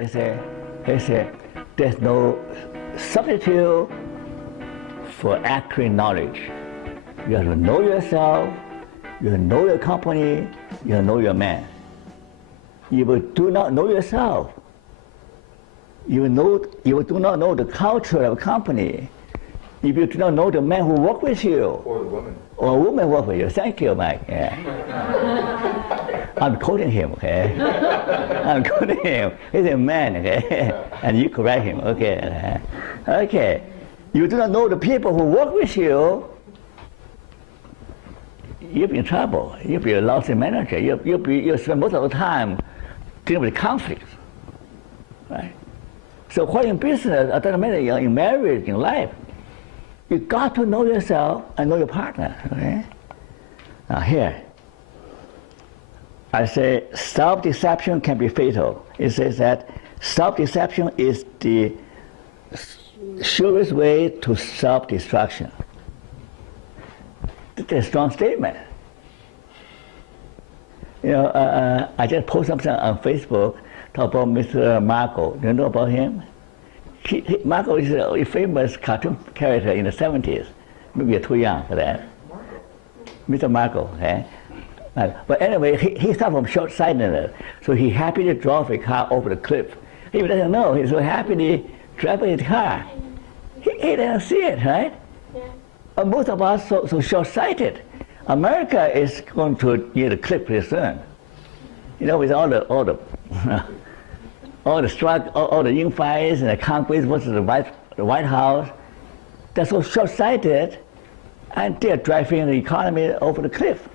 he said, there's no substitute for accurate knowledge. You have to know yourself, you know your company, you know your man. If you do not know yourself, you do not know the culture of a company. If you do not know the man who work with you, or the woman, or a woman work with you, thank you, Mike. Yeah. I'm quoting him, okay? I'm quoting him. He's a man, okay? And you correct him, okay? Okay. You do not know the people who work with you, you'll be in trouble. You'll be a lousy manager. You'll spend most of the time dealing with conflicts, right? So what in business, it doesn't matter, in marriage, in life, you got to know yourself and know your partner, okay? Now here, I say self-deception can be fatal. It says that self-deception is the surest way to self-destruction. That's a strong statement. You know, I just posted something on Facebook, talk about Mr. Marco. Do you know about him? Marco is a famous cartoon character in the 70s. Maybe you're too young for that. Mr. Marco, okay? But anyway, he suffered from short-sightedness, so he happily drove a car over the cliff. He doesn't know, he's so happily driving his car. He doesn't see it, right? Yeah. Most of us so short-sighted. America is going to near the cliff pretty soon. You know, with all the all the struggle, all the infights and the Congress versus the White House, they're so short-sighted, and they're driving the economy over the cliff.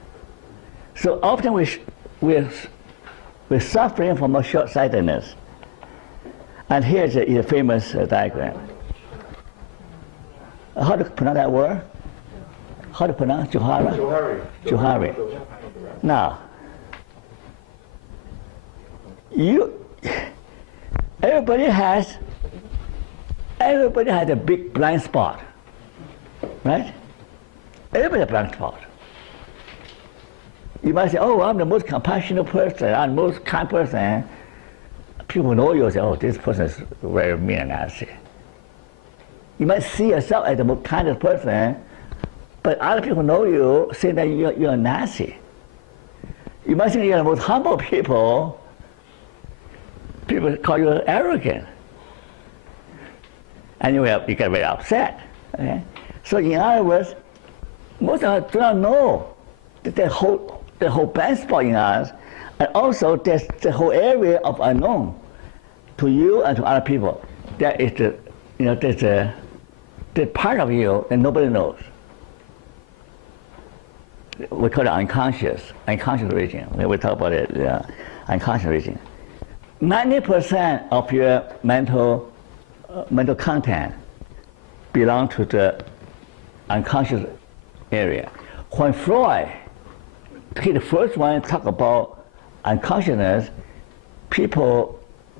So often we're suffering from a short-sightedness. And here's a famous diagram. How to pronounce that word? How to pronounce Johari? Johari. Now, everybody has a big blind spot, right? Everybody has a blind spot. You might say, oh, I'm the most compassionate person, I'm the most kind person. People know you, say, oh, this person is very mean and nasty. You might see yourself as the most kindest person, but other people know you, say that you're nasty. You might think you're the most humble people, people call you arrogant. And you get very upset. Okay? So in other words, most of us do not know that the whole blind spot in us, and also there's the whole area of unknown to you and to other people. That is there's the part of you that nobody knows. We call it unconscious region. We talk about it, unconscious region. 90% of your mental content belong to the unconscious area. When Freud, he the first one to talk about unconsciousness, people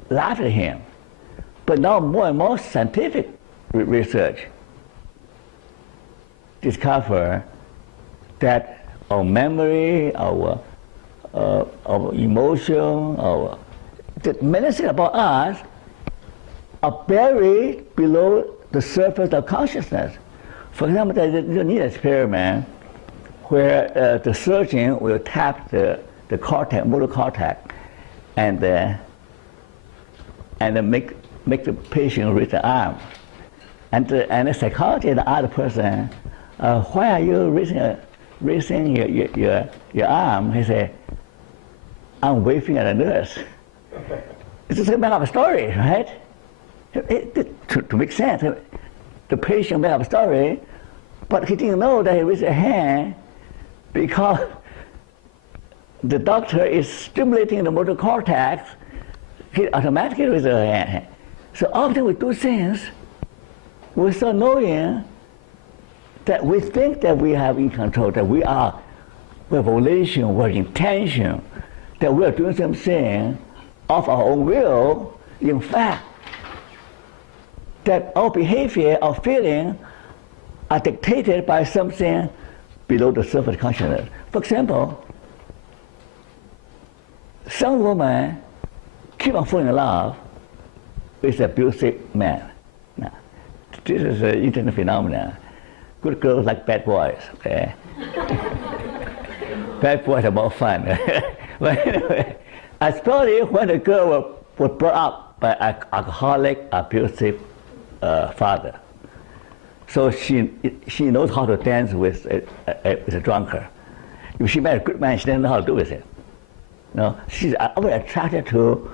laughed at him. But now more and more scientific research discover that our memory, our emotion, the many things about us are buried below the surface of consciousness. For example, there's a neat experiment where the surgeon will tap the cortex, motor cortex, and make the patient raise the arm. And the psychologist ask the person, why are you raising your arm? He said, I'm waving at a nurse. It's the same kind of story, right? To make sense, the patient made up a story, but he didn't know that he raised a hand because the doctor is stimulating the motor cortex. He automatically raises a hand. So often we do things without knowing that we think that we have in control, that we have volition, we have intention, that we are doing something of our own will. In fact, that our behavior, our feeling are dictated by something below the surface consciousness. For example, some women keep on falling in love with an abusive man. Now, this is an internet phenomenon. Good girls like bad boys. Okay? Bad boys are more fun. But anyway, especially when the girl was brought up by an alcoholic, abusive father. So she knows how to dance with a drunkard. If she met a good man, she doesn't know how to do with it. No, she's always attracted to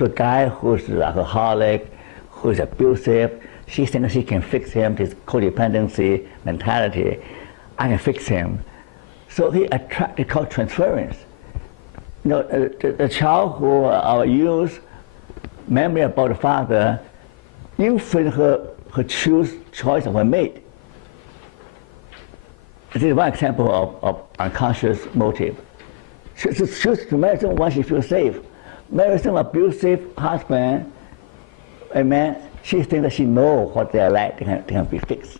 a guy who's an alcoholic, who's abusive. She thinks she can fix him, his codependency mentality. I can fix him. So he attracted, called transference. You know, the child who use memory about the father influence her choice of her mate. This is one example of unconscious motive. She chooses to marry someone she feels safe. Marry some abusive husband, a man, she thinks that she knows what they're like, they can be fixed.